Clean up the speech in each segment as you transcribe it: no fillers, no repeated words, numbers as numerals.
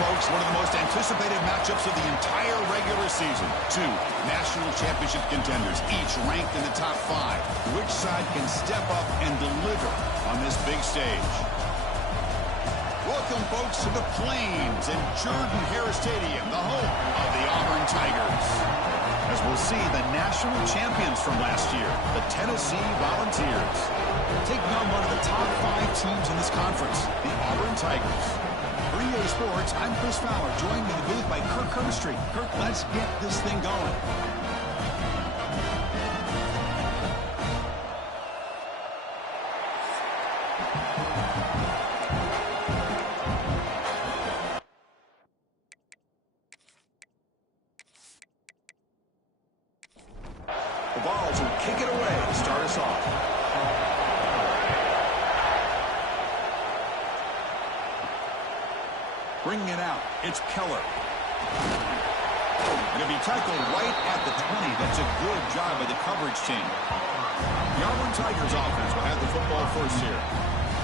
folks, one of the most anticipated matchups of the entire regular season. Two national championship contenders, each ranked in the top 5. Which side can step up and deliver on this big stage? Welcome, folks, to the Plains and Jordan-Hare Stadium, the home of the Auburn Tigers. As we'll see, the national champions from last year, the Tennessee Volunteers, taking on one of the top 5 teams in this conference, the Auburn Tigers. For EA Sports, I'm Chris Fowler, joined in the booth by Kirk Herbstreit. Kirk, let's get this thing going. The Vols will kick it away to start us off. Bringing it out, it's Keller. Going to be tackled right at the 20. That's a good job by the coverage team. The Auburn Tigers offense will have the football first here.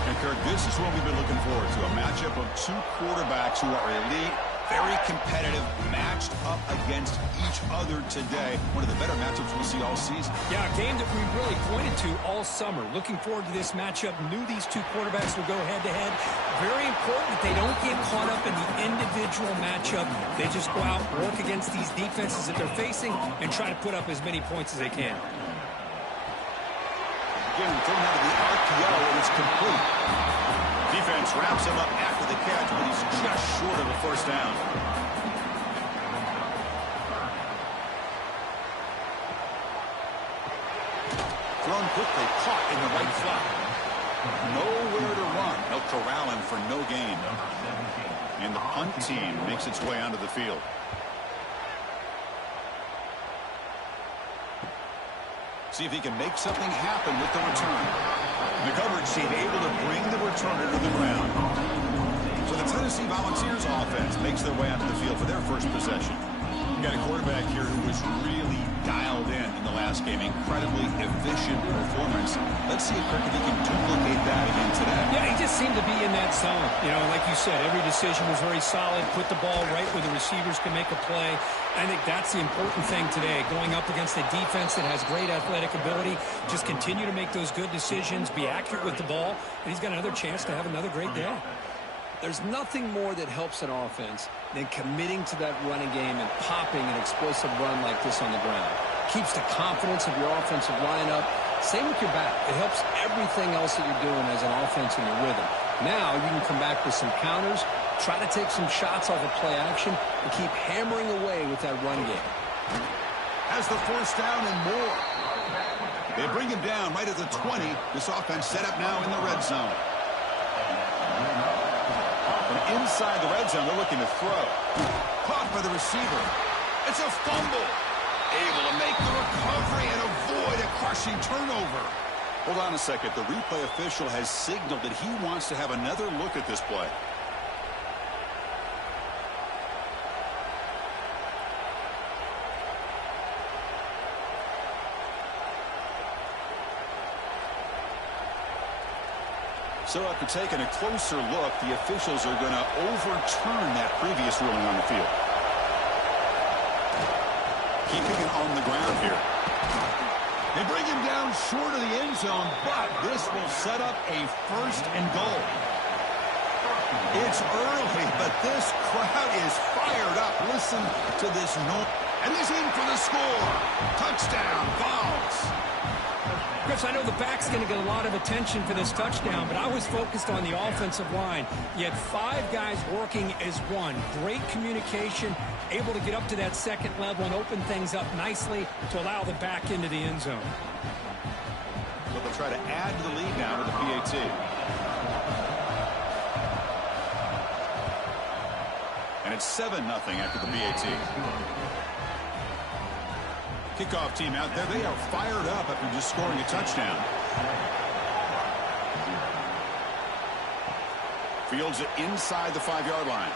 And Kirk, this is what we've been looking forward to, a matchup of 2 quarterbacks who are elite, very competitive, matched up against each other today. One of the better matchups we'll see all season. Yeah, a game that we really pointed to all summer. Looking forward to this matchup. Knew these 2 quarterbacks would go head-to-head. Very important that they don't get caught up in the individual matchup. They just go out, work against these defenses that they're facing, and try to put up as many points as they can. Again, thrown out of the RPO, and it's complete. Defense wraps him up after the catch, but he's just short of a first down. Thrown quickly, caught in the right slot. Nowhere to run. They'll corral him for no gain. And the punt team makes its way onto the field. See if he can make something happen with the return. The coverage team able to bring the returner to the ground. So the Tennessee Volunteers offense makes their way onto the field for their first possession. You got a quarterback here who was really dialed in the last game. Incredibly efficient performance. Let's see if Kirk, if he can duplicate that again today. Yeah, he just seemed to be in that zone. You know, like you said, every decision was very solid. Put the ball right where the receivers can make a play. I think that's the important thing today. Going up against a defense that has great athletic ability. Just continue to make those good decisions. Be accurate with the ball. And he's got another chance to have another great day. There's nothing more that helps an offense than committing to that running game and popping an explosive run like this on the ground. Keeps the confidence of your offensive lineup. Same with your back. It helps everything else that you're doing as an offense in your rhythm. Now you can come back with some counters, try to take some shots off of play action, and keep hammering away with that run game. Has the first down and more. They bring him down right at the 20. This offense set up now in the red zone. Inside the red zone, they're looking to throw. Caught by the receiver. It's a fumble. Able to make the recovery and avoid a crushing turnover. Hold on a second. The replay official has signaled that he wants to have another look at this play. So after taking a closer look, the officials are going to overturn that previous ruling on the field. Keeping it on the ground here. They bring him down short of the end zone, but this will set up a first and goal. It's early, but this crowd is fired up. Listen to this noise. And he's in for the score. Touchdown, Vols. Chris, I know the back's going to get a lot of attention for this touchdown, but I was focused on the offensive line. You had 5 guys working as one. Great communication, able to get up to that second level and open things up nicely to allow the back into the end zone. So they'll try to add to the lead now with the PAT. And it's 7-0 after the PAT. Kickoff team out there, they are fired up after just scoring a touchdown. Fields it inside the 5-yard line.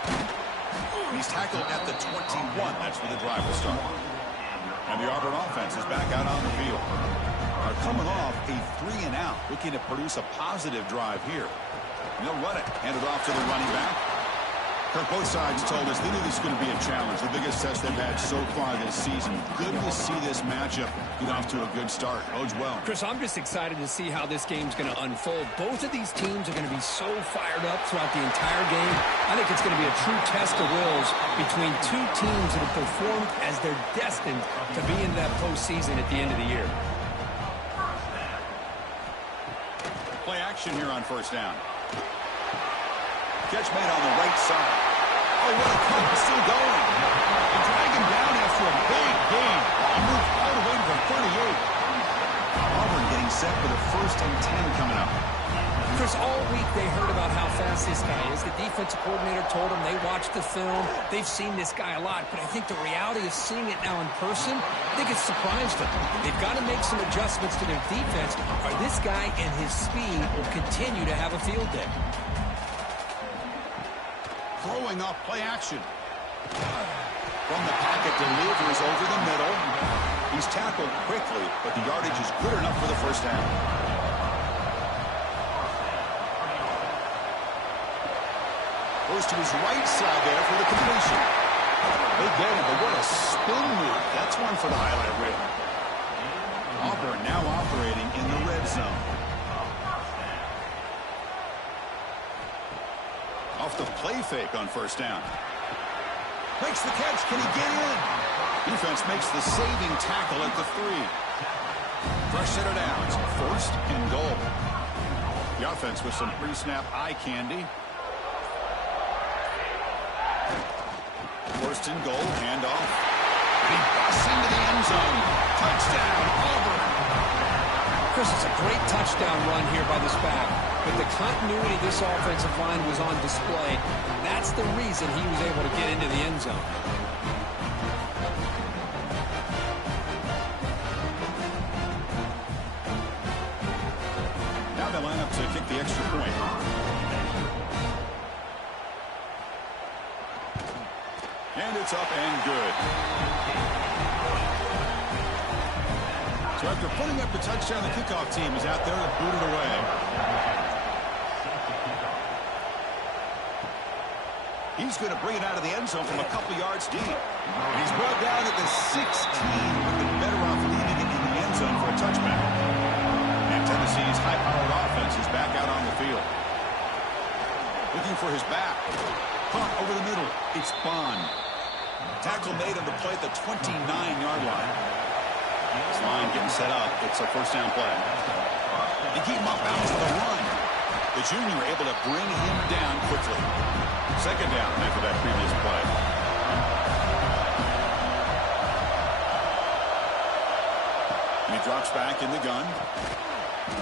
He's tackled at the 21. That's where the drive will start. And the Auburn offense is back out on the field. Are coming off a 3-and-out, looking to produce a positive drive here. And they'll run it. Hand it off to the running back. Kirk, both sides told us they knew this was going to be a challenge, the biggest test they've had so far this season. Good to see this matchup get off to a good start. Bodes well. Chris, I'm just excited to see how this game's going to unfold. Both of these teams are going to be so fired up throughout the entire game. I think it's going to be a true test of wills between two teams that have performed as they're destined to be in that postseason at the end of the year. Play action here on first down. Catch made on the right side. Oh, what a cut. It's still going. They drag him down after a big gain. He moved all the way to the 38. Auburn getting set for the 1st and 10 coming up. Chris, all week they heard about how fast this guy is. The defensive coordinator told them they watched the film. They've seen this guy a lot, but I think the reality of seeing it now in person, I think it's surprised them. They've got to make some adjustments to their defense, or this guy and his speed will continue to have a field day. Throwing off play action. From the pocket, delivers over the middle. He's tackled quickly, but the yardage is good enough for the first down. Goes to his right side there for the completion. They get him, but what a spin move. That's one for the highlight reel. Auburn now operating in the red zone. Off the play fake on first down. Makes the catch. Can he get in? Defense makes the saving tackle at the 3. Fresh set of downs. 1st and goal. The offense with some pre-snap eye candy. 1st and goal. Handoff. He busts into the end zone. Touchdown, Auburn. Chris, it's a great touchdown run here by this back. But the continuity of this offensive line was on display. That's the reason he was able to get into the end zone. Now they line up to kick the extra point. And it's up and good. So after putting up the touchdown, the kickoff team is out there to boot it away. He's going to bring it out of the end zone from a couple yards deep. He's brought down at the 16, but been better off leaving it in the end zone for a touchback. And Tennessee's high-powered offense is back out on the field. Looking for his back. Caught over the middle. It's Bond. Tackle made on the play at the 29-yard line. This line getting set up. It's a first down play. They keep him off balance with a run. The junior able to bring him down quickly. Second down after that previous play. And he drops back in the gun.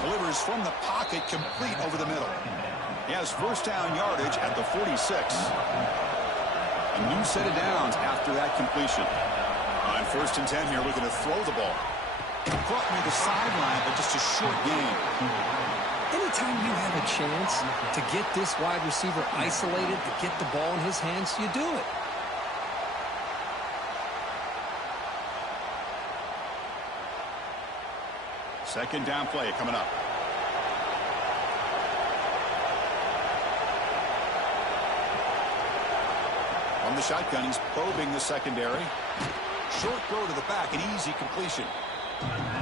Delivers from the pocket, complete over the middle. He has first down yardage at the 46. A new set of downs after that completion. On 1st and 10 here, looking to throw the ball. Caught near the sideline, but just a short game. Anytime you have a chance to get this wide receiver isolated, to get the ball in his hands, you do it. Second down play coming up. From the shotgun, he's probing the secondary. Short throw to the back, an easy completion.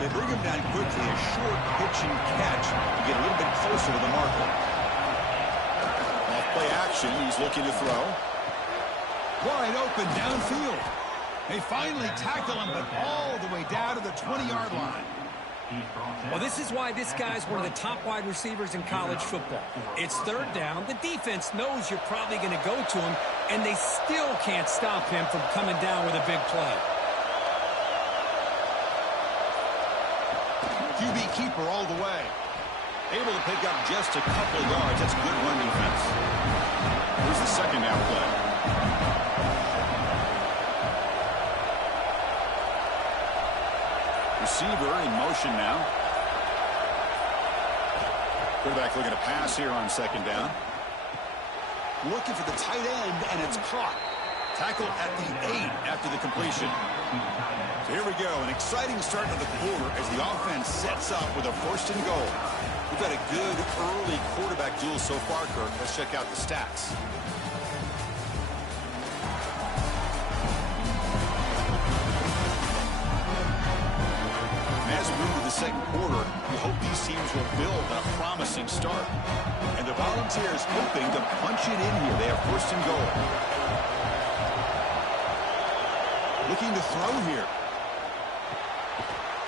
They bring him down quickly, a short pitching catch to get a little bit closer to the marker. Off play action, he's looking to throw. Wide open downfield. They finally tackle him, but all the way down to the 20-yard line. Well, this is why this guy's one of the top wide receivers in college football. It's third down. The defense knows you're probably going to go to him, and they still can't stop him from coming down with a big play. QB keeper all the way. Able to pick up just a couple of yards. That's good run defense. Here's the second down play. Receiver in motion now. Quarterback looking to pass here on second down. Looking for the tight end, and it's caught. Tackled at the 8 after the completion. So here we go, an exciting start to the quarter as the offense sets up with a first and goal. We've got a good early quarterback duel so far, Kirk. Let's check out the stats. second quarter, you hope these teams will build a promising start. And the Volunteers hoping to punch it in here. They have first and goal. Looking to throw here.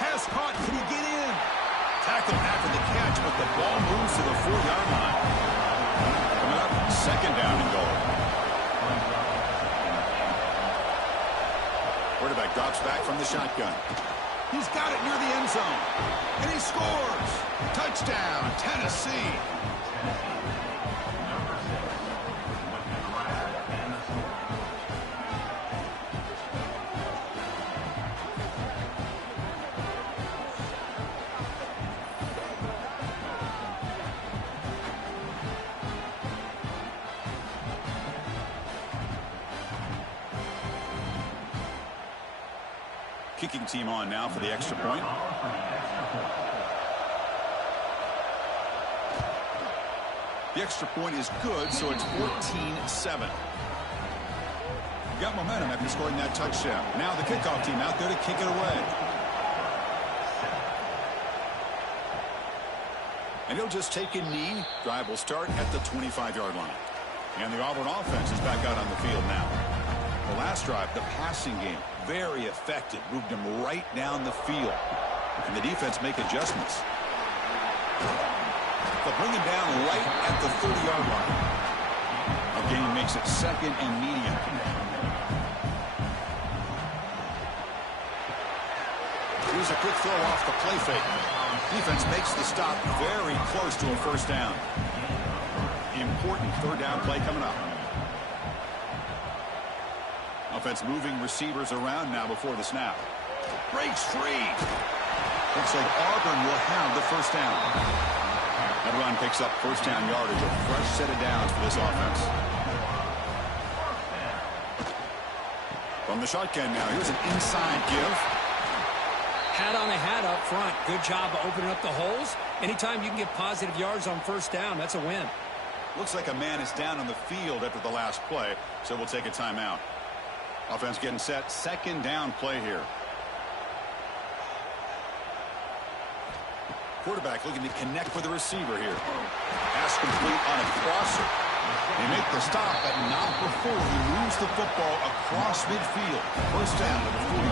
Pass caught. Can he get in? Tackled after the catch, but the ball moves to the 4-yard line. Coming up, second down and goal. Quarterback drops back from the shotgun. He's got it near the end zone. And he scores. Touchdown, Tennessee. Kicking team on now for the extra point. The extra point is good, so it's 14-7. Got momentum after scoring that touchdown. Now the kickoff team out there to kick it away. And he'll just take a knee. Drive will start at the 25-yard line. And the Auburn offense is back out on the field now. The last drive, the passing game, very effective. Moved him right down the field. And the defense make adjustments. They'll bring him down right at the 30-yard line. A gain makes it second and medium. Here's a quick throw off the play fake. Defense makes the stop very close to a first down. Important third down play coming up. Offense moving receivers around now before the snap. Breaks free. Looks like Auburn will have the first down. That run picks up first down yardage. A fresh set of downs for this offense. From the shotgun now, here's an inside give. Hat on a hat up front. Good job of opening up the holes. Anytime you can get positive yards on first down, that's a win. Looks like a man is down on the field after the last play, so we'll take a timeout. Offense getting set. Second down play here. Quarterback looking to connect with the receiver here. Pass complete on a crosser. They make the stop, but not before he moves the football across midfield. First down to the 48.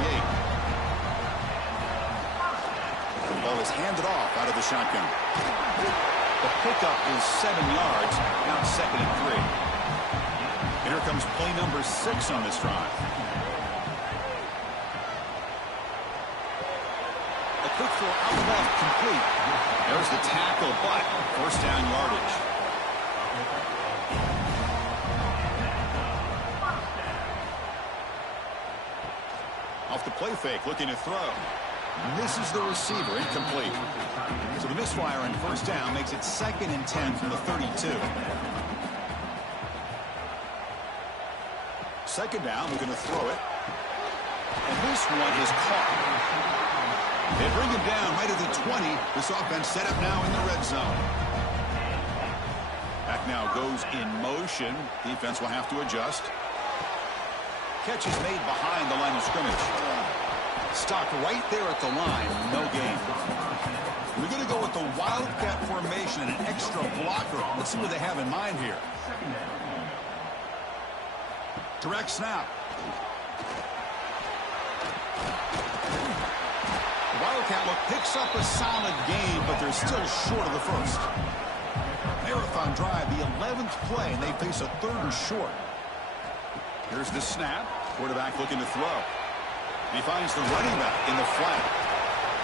The ball is handed off out of the shotgun. The pickup is 7 yards. Now second and 3. And here comes play number 6 on this drive. A quick throw out left, complete. There's the tackle, but first down yardage. Off the play fake, looking to throw. Misses the receiver, incomplete. So the misfire on first down makes it second and 10 from the 32. Second down, we're going to throw it. And this one is caught. They bring him down right at the 20. This offense set up now in the red zone. Back now goes in motion. Defense will have to adjust. Catch is made behind the line of scrimmage. Stopped right there at the line. No gain. We're going to go with the wildcat formation and an extra blocker. Let's see what they have in mind here. Direct snap. The Wildcat look picks up a solid gain, but they're still short of the first. Marathon drive, the 11th play, and they face a third and short. Here's the snap. Quarterback looking to throw. He finds the running back in the flat.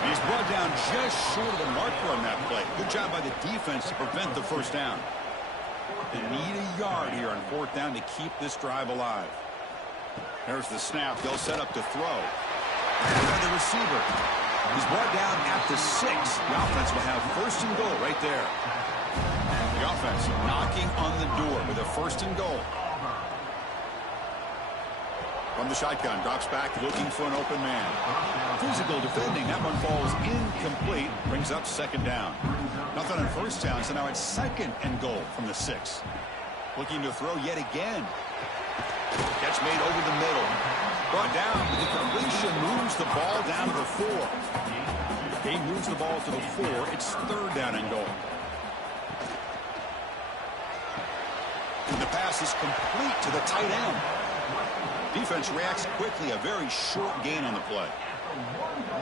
And he's brought down just short of the marker on that play. Good job by the defense to prevent the first down. They need a yard here on fourth down to keep this drive alive. There's the snap. They'll set up to throw. And the receiver. He's brought down at the 6. The offense will have first and goal right there. The offense knocking on the door with a first and goal. From the shotgun, drops back looking for an open man. Physical defending. That one falls incomplete. Brings up second down. Nothing on first down, so now it's second and goal from the 6. Looking to throw yet again. Catch made over the middle. Brought down. The completion moves the ball down to the 4. He moves the ball to the 4. It's 3rd down and goal. And the pass is complete to the tight end. Defense reacts quickly. A very short gain on the play.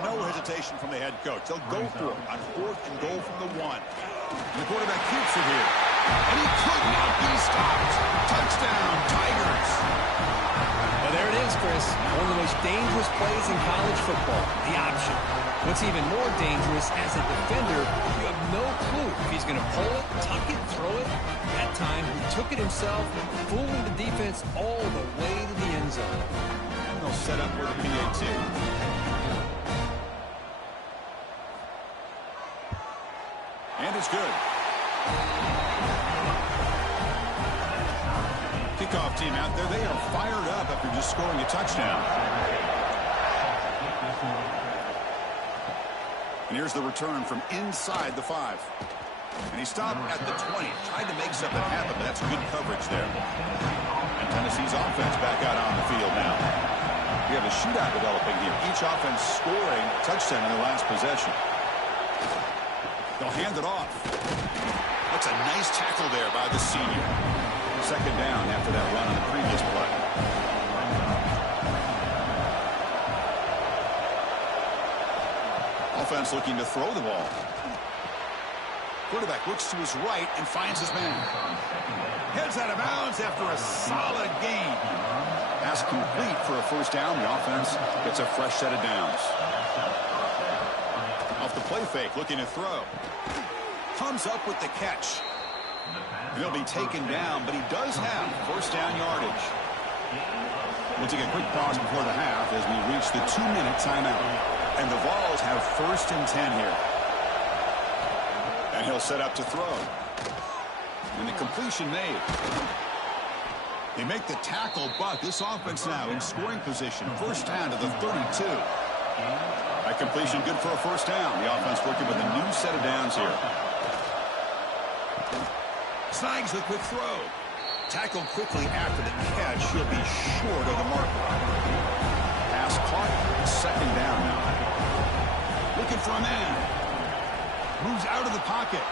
No hesitation from the head coach. They'll go for it on 4th and goal from the 1. And the quarterback keeps it here. And he could not be stopped. Touchdown, Tigers. Well, there it is, Chris. One of the most dangerous plays in college football, the option. What's even more dangerous, as a defender, you have no clue if he's going to pull it, tuck it, throw it. That time, he took it himself, fooling the defense all the way to the end zone. And they'll set up for the PAT. And it's good. Kickoff team out there. They are fired up after just scoring a touchdown. And here's the return from inside the 5. And he stopped at the 20. Tried to make something happen, but that's good coverage there. And Tennessee's offense back out on the field now. We have a shootout developing here. Each offense scoring a touchdown in their last possession. They'll hand it off. That's a nice tackle there by the senior. 2nd down after that run on the previous play. Offense looking to throw the ball. Quarterback looks to his right and finds his man. Heads out of bounds after a solid gain. Pass complete for a 1st down. The offense gets a fresh set of downs. Off the play fake, looking to throw. Comes up with the catch. He'll be taken down, but he does have 1st down yardage. We'll take a quick pause before the half as we reach the 2-minute timeout. And the Vols have 1st and 10 here. And he'll set up to throw. And the completion made. They make the tackle, but this offense now in scoring position. 1st down to the 32. That completion good for a 1st down. The offense working with a new set of downs here. Snags the quick throw. Tackled quickly after the catch. He'll be short of the marker. Pass caught. 2nd down now. Looking for a man. Moves out of the pocket.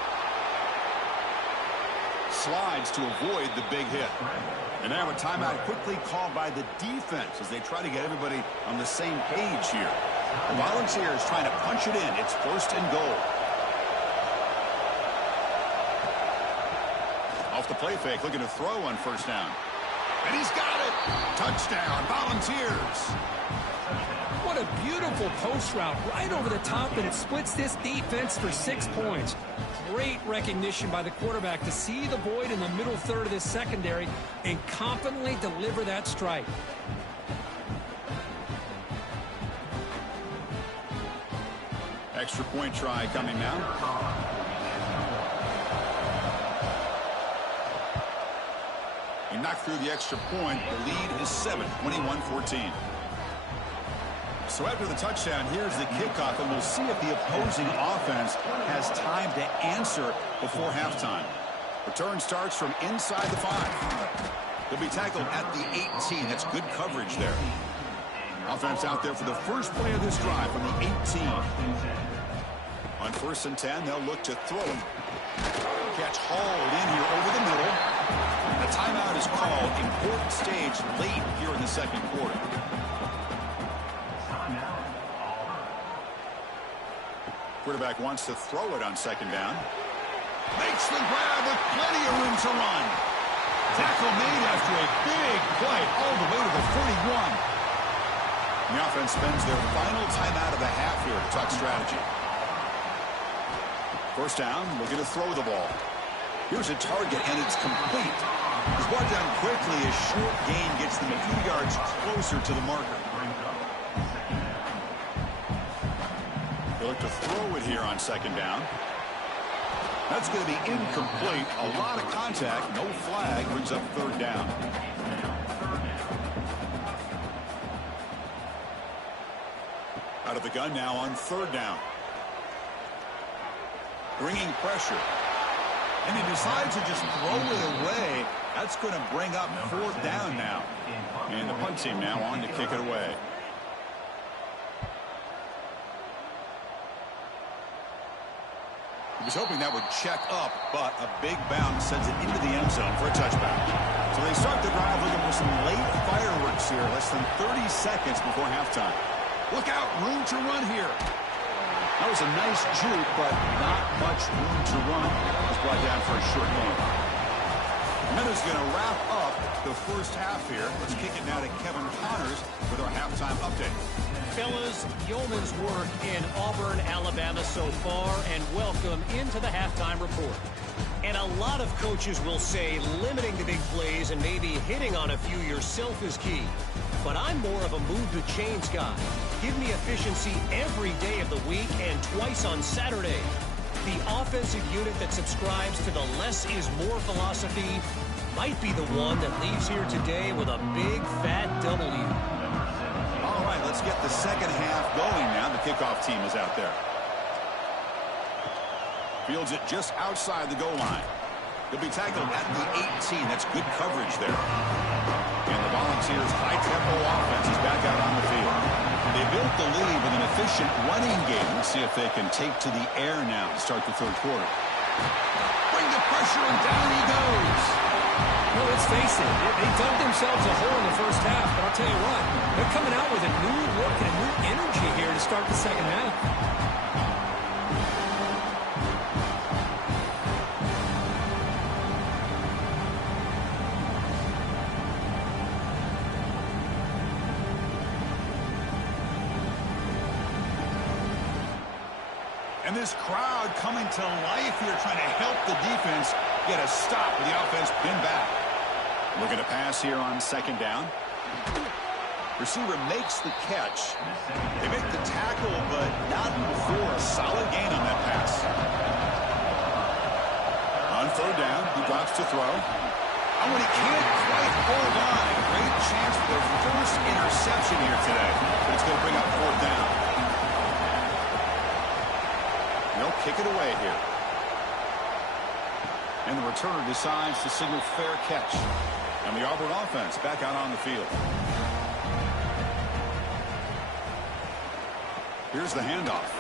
Slides to avoid the big hit. And now a timeout quickly called by the defense as they try to get everybody on the same page here. The Volunteers trying to punch it in. It's 1st and goal. Off the play fake, looking to throw on 1st down. And he's got it. Touchdown, Volunteers. What a beautiful post route right over the top, and it splits this defense for 6 points. Great recognition by the quarterback to see the void in the middle 3rd of this secondary and confidently deliver that strike. Extra point try coming now. He knocked through the extra point. The lead is 7, 21-14. So after the touchdown, here's the kickoff, and we'll see if the opposing offense has time to answer before halftime. Return starts from inside the 5. He'll be tackled at the 18. That's good coverage there. Offense out there for the first play of this drive from the 18. On 1st and 10, they'll look to throw. Catch hauled in here over the middle. And a timeout is called. Important stage late here in the 2nd quarter. Quarterback wants to throw it on 2nd down. Makes the grab with plenty of room to run. Tackle made after a big play all the way to the 41. The offense spends their final timeout of the half here to talk strategy. 1st down, looking to throw the ball. Here's a target, and it's complete. He's brought down quickly. A short gain gets them a few yards closer to the marker. They look to throw it here on 2nd down. That's going to be incomplete. A lot of contact. No flag. Brings up 3rd down. Out of the gun now on 3rd down. Bringing pressure. And he decides to just throw it away. That's going to bring up 4th down now. And the punt team now on to kick it away. He was hoping that would check up, but a big bounce sends it into the end zone for a touchback. So they start the drive looking for some late fireworks here, less than 30 seconds before halftime. Look out, room to run here. That was a nice juke, but not much room to run. It was brought down for a short game. And then is going to wrap up the first half here. Let's kick it now to Kevin Connors with our halftime update. Fellas, yeoman's work in Auburn, Alabama so far, and welcome into the halftime report. And a lot of coaches will say limiting the big plays and maybe hitting on a few yourself is key. But I'm more of a move the chains guy. Give me efficiency every day of the week and twice on Saturday. The offensive unit that subscribes to the less is more philosophy might be the one that leaves here today with a big fat W. All right, let's get the second half going now. The kickoff team is out there. Fields it just outside the goal line. He'll be tackled at the 18. That's good coverage there. And the Volunteers' high-tempo offense is back out on the field. They built the lead with an efficient running game. Let's see if they can take to the air now to start the third quarter. Bring the pressure, and down he goes. Well, let's face it, they dug themselves a hole in the first half, but I'll tell you what, they're coming out with a new look and a new energy here to start the second half. And this crowd coming to life here, trying to help the defense get a stop with the offense pinned back. Looking to pass here on second down. Receiver makes the catch. They make the tackle, but not for a solid gain on that pass. On third down, he drops to throw. Oh, and he can't quite hold on. Great chance for their first interception here today. But it's going to bring up fourth down. They'll kick it away here. And the returner decides to signal fair catch. And the Auburn offense back out on the field. Here's the handoff.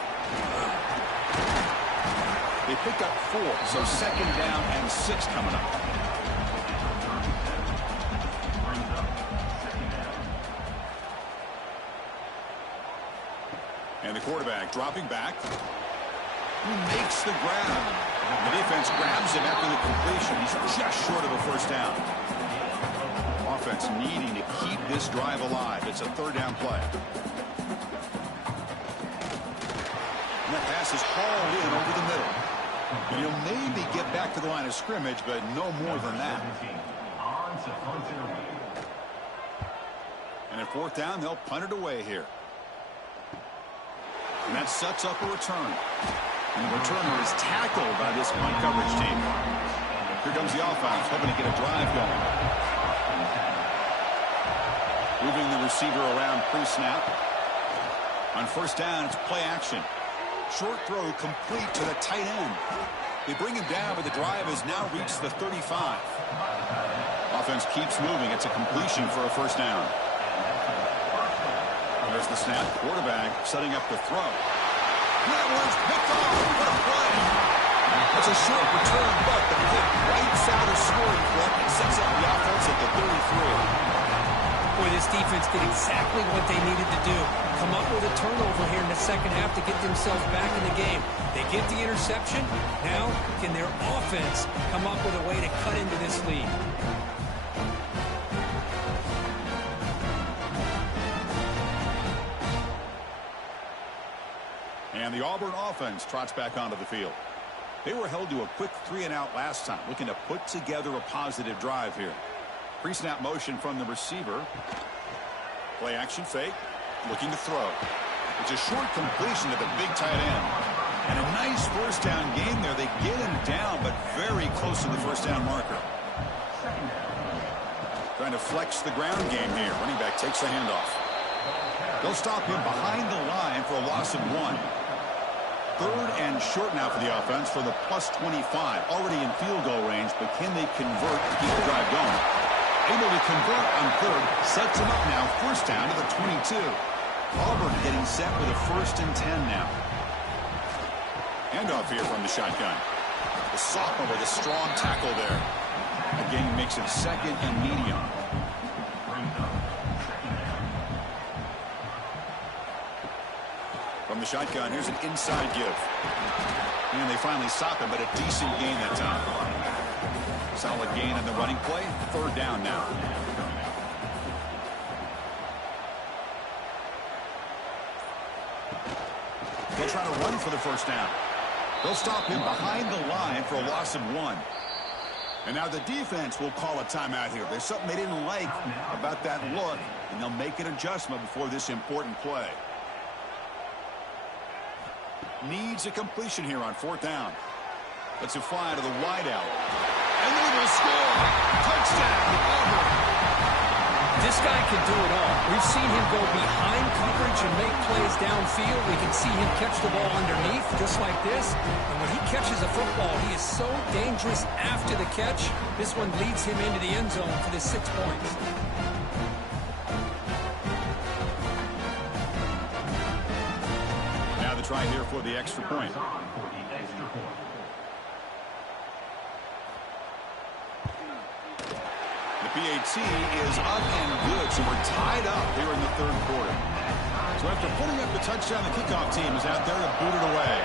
They pick up 4, so second down and 6 coming up. And the quarterback dropping back. Who makes the grab? The defense grabs him after the completion. He's just short of a first down. Offense needing to keep this drive alive. It's a third down play. And that pass is hauled in over the middle. And he'll maybe get back to the line of scrimmage, but no more than that. And at fourth down, they'll punt it away here. And that sets up a return. And the returner is tackled by this punt coverage team. Here comes the offense, hoping to get a drive going. Moving the receiver around pre-snap. On first down, it's play action. Short throw complete to the tight end. They bring him down, but the drive has now reached the 35. Offense keeps moving. It's a completion for a first down. There's the snap. Quarterback setting up the throw. That one's picked off. What a play. It's a short return, but the pick right out of scoring clip and sets up the offense at the 33. Boy, this defense did exactly what they needed to do. Come up with a turnover here in the second half to get themselves back in the game. They get the interception. Now, can their offense come up with a way to cut into this lead? And the Auburn offense trots back onto the field. They were held to a quick 3-and-out last time, looking to put together a positive drive here. Pre-snap motion from the receiver. Play action fake. Looking to throw. It's a short completion to the big tight end. And a nice first down game there. They get him down, but very close to the first down marker. Trying to flex the ground game here. Running back takes the handoff. They'll stop him behind the line for a loss of 1. Third and short now for the offense for the plus 25. Already in field goal range, but can they convert to keep the drive going? Able to convert on third, sets him up now, first down to the 22. Auburn getting set with a 1st and 10 now. Handoff here from the shotgun. The sophomore with a strong tackle there. Again, makes it second and medium. From the shotgun, here's an inside give. And they finally stop him, but a decent gain that time. Solid gain on the running play. Third down now. They'll try to run for the first down. They'll stop him behind the line for a loss of 1. And now the defense will call a timeout here. There's something they didn't like about that look, and they'll make an adjustment before this important play. Needs a completion here on 4th down. Let's it fly to the wideout. And they will score. Touchdown, Auburn. This guy can do it all. We've seen him go behind coverage and make plays downfield. We can see him catch the ball underneath just like this. And when he catches a football, he is so dangerous after the catch. This one leads him into the end zone for the 6 points. Now the try here for the extra point. The PAT is up and good, so we're tied up here in the 3rd quarter. So after putting up the touchdown, the kickoff team is out there to boot it away.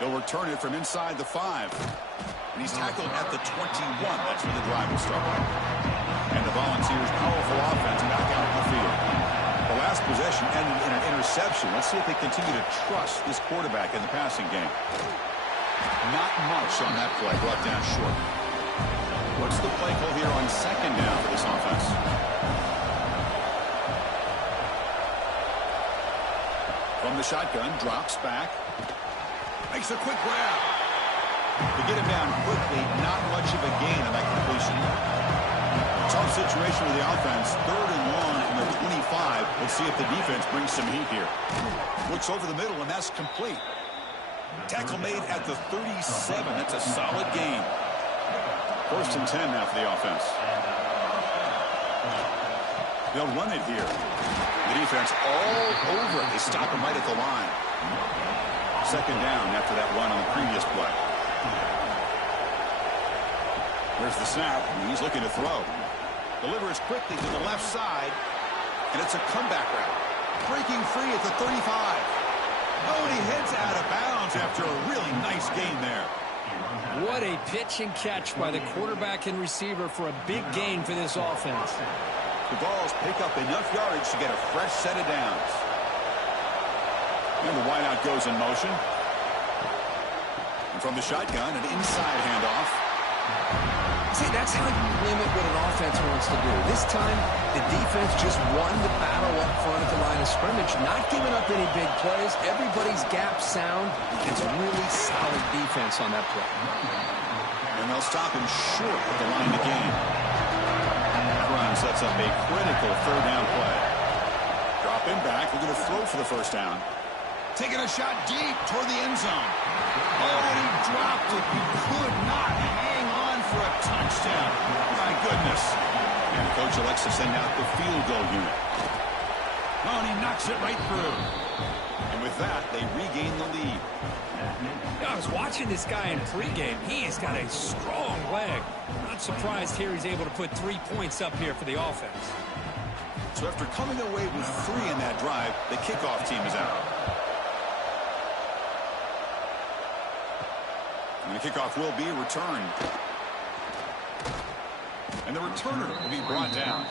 He'll return it from inside the 5. And he's tackled at the 21. That's where the drive will start. And the Volunteers' powerful offense back out on the field. The last possession ended in an interception. Let's see if they continue to trust this quarterback in the passing game. Not much on that play, brought down short. What's the play call here on 2nd down for this offense? From the shotgun, drops back. Makes a quick grab. To get him down quickly, not much of a gain on that completion. Tough situation with the offense. 3rd and long from their 25. Let's see if the defense brings some heat here. Looks over the middle, and that's complete. Tackle made at the 37. That's a solid gain. 1st and 10 now for the offense. They'll run it here. The defense all over it. They stop him right at the line. 2nd down after that run on the previous play. There's the snap. He's looking to throw. Delivers quickly to the left side. And it's a comeback route. Breaking free at the 35. Oh, and he heads out of bounds after a really nice gain there. What a pitch and catch by the quarterback and receiver for a big gain for this offense. The Vols pick up enough yardage to get a fresh set of downs. And the wideout goes in motion. And from the shotgun, an inside handoff. See, that's how you limit what an offense wants to do. This time, the defense just won the battle up front at the line of scrimmage, not giving up any big plays. Everybody's gap sound. It's a really solid defense on that play. And they'll stop him short at the line to gain. That run sets up a critical 3rd down play. Drop him back. We're going to throw for the 1st down. Taking a shot deep toward the end zone. Oh, and he dropped it. He could not hang on for a touchdown. My goodness. And the coach elects to send out the field goal unit. Oh, and he knocks it right through. And with that, they regain the lead. I was watching this guy in pregame. He has got a strong leg. Not surprised here he's able to put 3 points up here for the offense. So after coming away with 3 in that drive, the kickoff team is out. And the kickoff will be returned. And the returner will be brought down.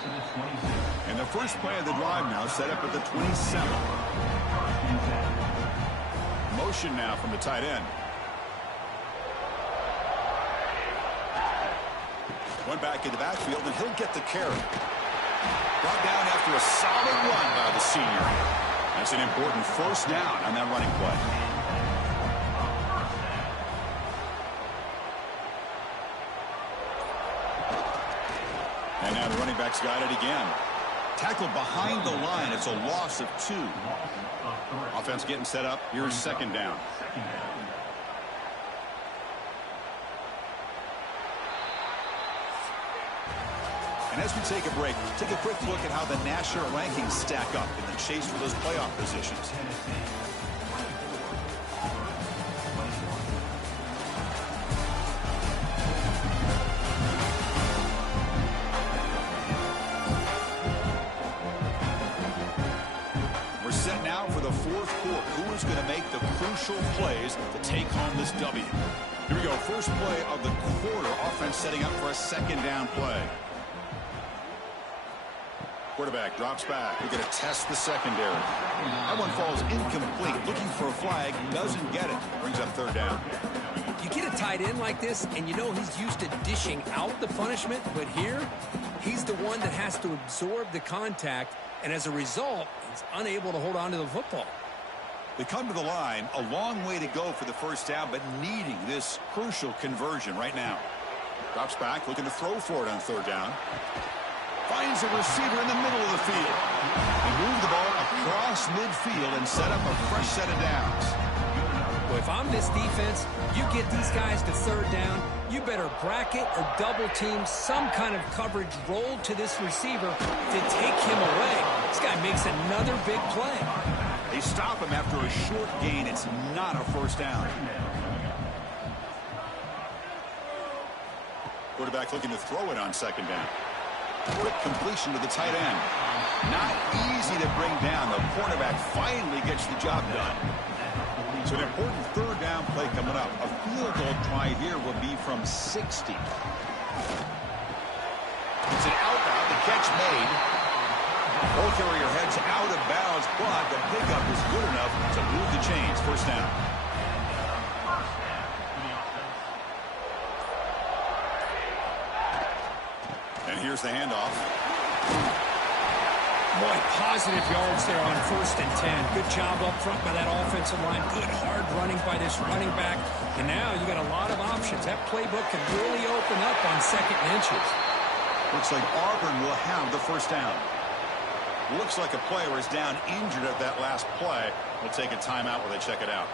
And the first play of the drive now set up at the 27. Motion now from the tight end. One back in the backfield, and he'll get the carry. Brought down after a solid run by the senior. That's an important 1st down on that running play. And now the running back's got it again. Tackled behind the line. It's a loss of 2. Offense getting set up. Here's 2nd down. And And as we take a break, take a quick look at how the national rankings stack up in the chase for those playoff positions. We're set now for the fourth quarter. Who is going to make the crucial plays to take home this W? Here we go. First play of the quarter. Offense setting up for a second down play. Quarterback drops back. We're going to test the secondary. That one falls incomplete. Looking for a flag. Doesn't get it. Brings up third down. You get a tight end like this, and you know he's used to dishing out the punishment. But here, he's the one that has to absorb the contact. And as a result, he's unable to hold on to the football. They come to the line. A long way to go for the first down, but needing this crucial conversion right now. Drops back. Looking to throw for it on third down. Finds a receiver in the middle of the field. They move the ball across midfield and set up a fresh set of downs. Well, if I'm this defense, you get these guys to third down, you better bracket or double team some kind of coverage roll to this receiver to take him away. This guy makes another big play. They stop him after a short gain. It's not a first down. Quarterback looking to throw it on second down. Quick completion to the tight end. Not easy to bring down. The cornerback finally gets the job done. So an important third down play coming up. A field goal try here will be from 60. It's an outbound. The catch made. Ball carrier heads out of bounds, but the pickup is good enough to move the chains. First down. And here's the handoff. Boy, positive yards there on 1st and 10. Good job up front by that offensive line. Good hard running by this running back. And now you got a lot of options. That playbook can really open up on 2nd and inches. Looks like Auburn will have the first down. Looks like a player is down injured at that last play. We'll take a timeout while they check it out.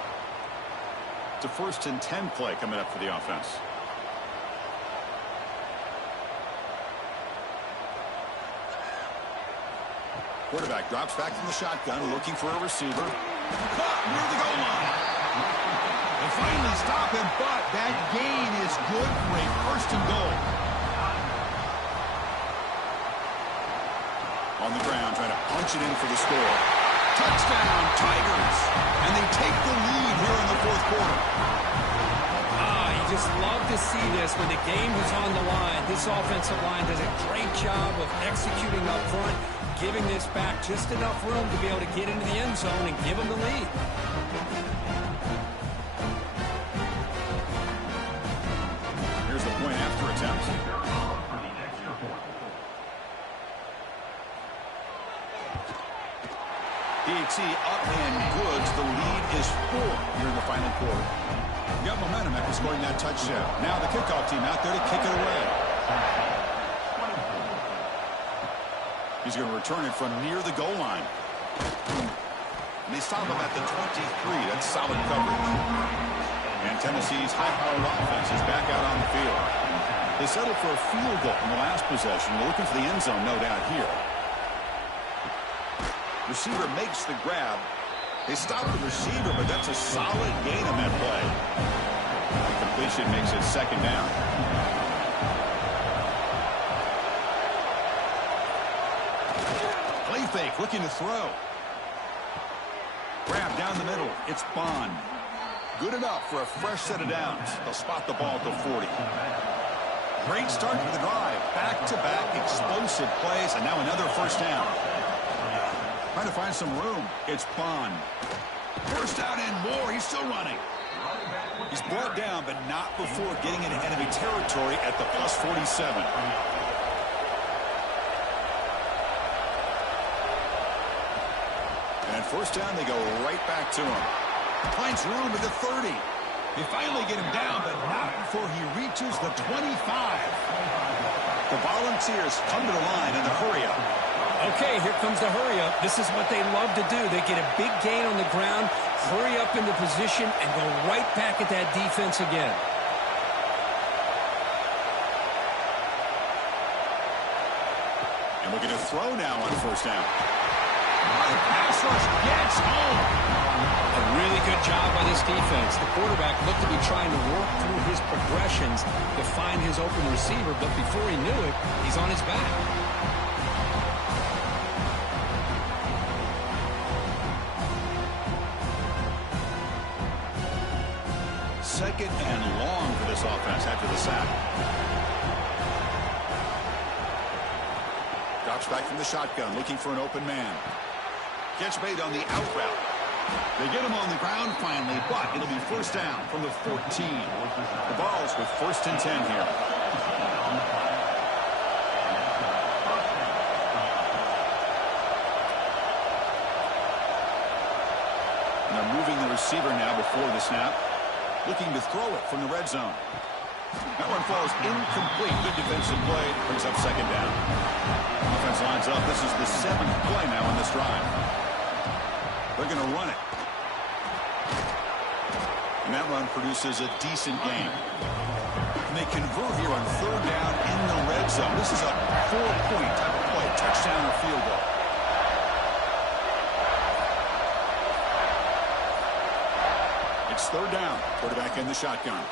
It's a 1st and 10 play coming up for the offense. Quarterback drops back from the shotgun, looking for a receiver. Caught near the goal line. They finally stop him, but that gain is good for a 1st and goal. On the ground, trying to punch it in for the score. Touchdown, Tigers. And they take the lead here in the 4th quarter. You just love to see this when the game is on the line. This offensive line does a great job of executing up front, giving this back just enough room to be able to get into the end zone and give them the lead. Here's the point after attempt. DT up and good. The lead is 4 here in the final quarter. Got momentum after scoring that touchdown. Now the kickoff team out there to kick it away. He's going to return it from near the goal line. And they stop him at the 23. That's solid coverage. And Tennessee's high-powered offense is back out on the field. They settled for a field goal in the last possession. They're looking for the end zone, no doubt, here. Receiver makes the grab. They stop the receiver, but that's a solid gain on that play. The completion makes it 2nd down. Play fake, looking to throw. Grab down the middle. It's Bond. Good enough for a fresh set of downs. They'll spot the ball at the 40. Great start to the drive. Back-to-back explosive plays, and now another first down. Trying to find some room. It's Bond. First down and more. He's still running. He's brought down, but not before getting into enemy territory at the plus 47. And first down, they go right back to him. Finds room at the 30. They finally get him down, but not before he reaches the 25. The Volunteers come to the line in the hurry-up. Okay, here comes the hurry-up. This is what they love to do. They get a big gain on the ground, hurry up into position, and go right back at that defense again. And we're going to throw now on first down. The pass rush gets home. A really good job by this defense. The quarterback looked to be trying to work through his progressions to find his open receiver, but before he knew it, he's on his back. Second and long for this offense after the sack. Drops back from the shotgun, looking for an open man. Catch made on the out route. They get him on the ground finally, but it'll be first down from the 14. The Vols with first and 10 here. And they're moving the receiver now before the snap. Looking to throw it from the red zone. That one falls incomplete. Good defensive play. Brings up second down. Offense lines up. This is the 7th play now on this drive. They're going to run it. And that run produces a decent gain. And they convert here on third down in the red zone. This is a 4-point type of play. Touchdown or field goal. It's third down. Quarterback in the shotgun.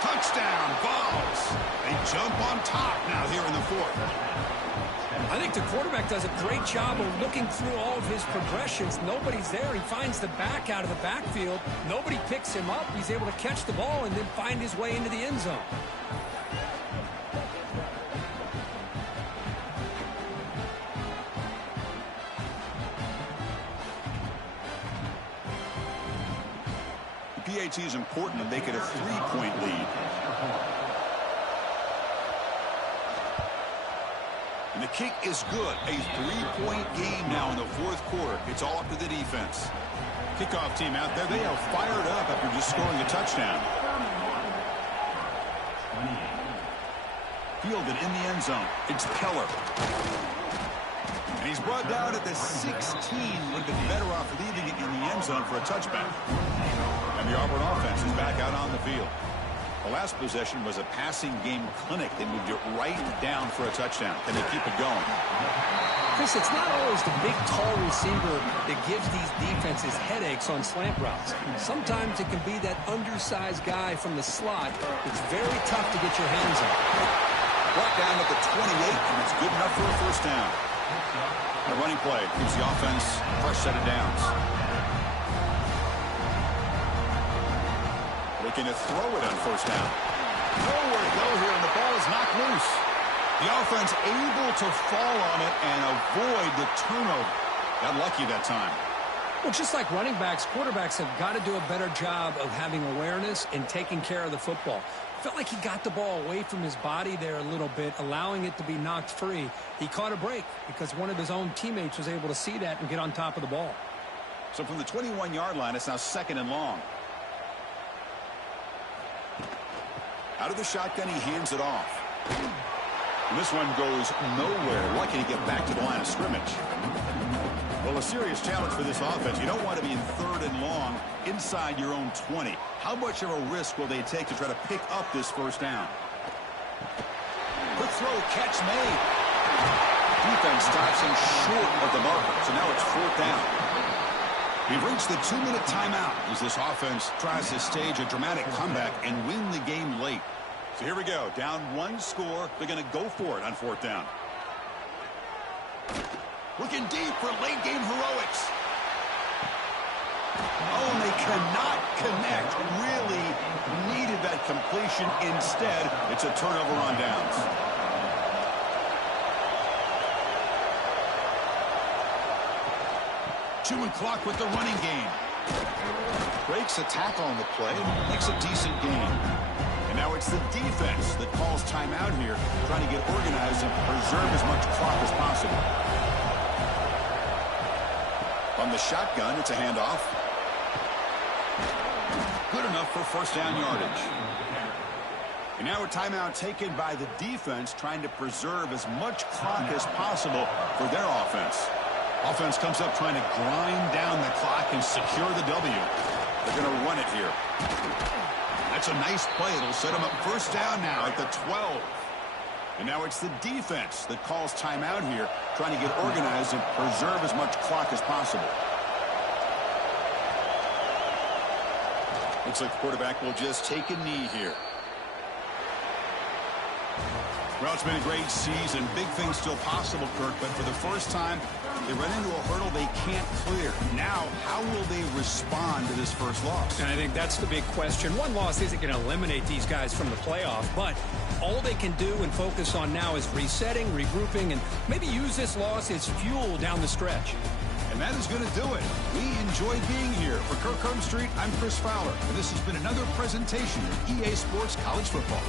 Touchdown, Vols. They jump on top now here in the 4th. I think the quarterback does a great job of looking through all of his progressions. Nobody's there. He finds the back out of the backfield. Nobody picks him up. He's able to catch the ball and then find his way into the end zone. The PAT is important to make it a 3-point lead. And the kick is good. A 3-point game now in the 4th quarter. It's all up to the defense. Kickoff team out there. They are fired up after just scoring a touchdown. Fielded in the end zone. It's Keller. And he's brought down at the 16. Would have been better off leaving it in the end zone for a touchback. And the Auburn offense is back out on the field. The last possession was a passing game clinic. They moved it right down for a touchdown. Can they keep it going? Chris, it's not always the big, tall receiver that gives these defenses headaches on slant routes. Sometimes it can be that undersized guy from the slot. It's very tough to get your hands on. Brought down at the 28, and it's good enough for a first down. The running play gives the offense a fresh set of downs. Looking to throw it on first down. Nowhere to go here, and the ball is knocked loose. The offense able to fall on it and avoid the turnover. Got lucky that time. Well, just like running backs, quarterbacks have got to do a better job of having awareness and taking care of the football. Felt like he got the ball away from his body there a little bit, allowing it to be knocked free. He caught a break because one of his own teammates was able to see that and get on top of the ball. So from the 21-yard line, it's now second and long. Out of the shotgun, he hands it off. And this one goes nowhere. Lucky to get back to the line of scrimmage. Well, a serious challenge for this offense. You don't want to be in third and long inside your own 20. How much of a risk will they take to try to pick up this first down? Quick throw, catch made. Defense stops him short of the marker. So now it's fourth down. We've reached the 2-minute timeout as this offense tries to stage a dramatic comeback and win the game late. So here we go. Down one score. They're going to go for it on fourth down. Looking deep for late game heroics. Oh, and they cannot connect. Really needed that completion. Instead, it's a turnover on downs. Chewing clock with the running game. Breaks a tackle on the play and makes a decent gain. And now it's the defense that calls timeout here, trying to get organized and preserve as much clock as possible. On the shotgun, it's a handoff. Good enough for first down yardage. And now a timeout taken by the defense, trying to preserve as much clock as possible for their offense. Offense comes up trying to grind down the clock and secure the W. They're going to run it here. That's a nice play. It'll set them up first down now at the 12. And now it's the defense that calls timeout here, trying to get organized and preserve as much clock as possible. Looks like the quarterback will just take a knee here. Well, it's been a great season. Big things still possible, Kirk, but for the first time, they run into a hurdle they can't clear. Now, how will they respond to this first loss? And I think that's the big question. One loss isn't going to eliminate these guys from the playoff, but all they can do and focus on now is resetting, regrouping, and maybe use this loss as fuel down the stretch. And that is going to do it. We enjoyed being here. For Kirk Street, I'm Chris Fowler, and this has been another presentation of EA Sports College Football.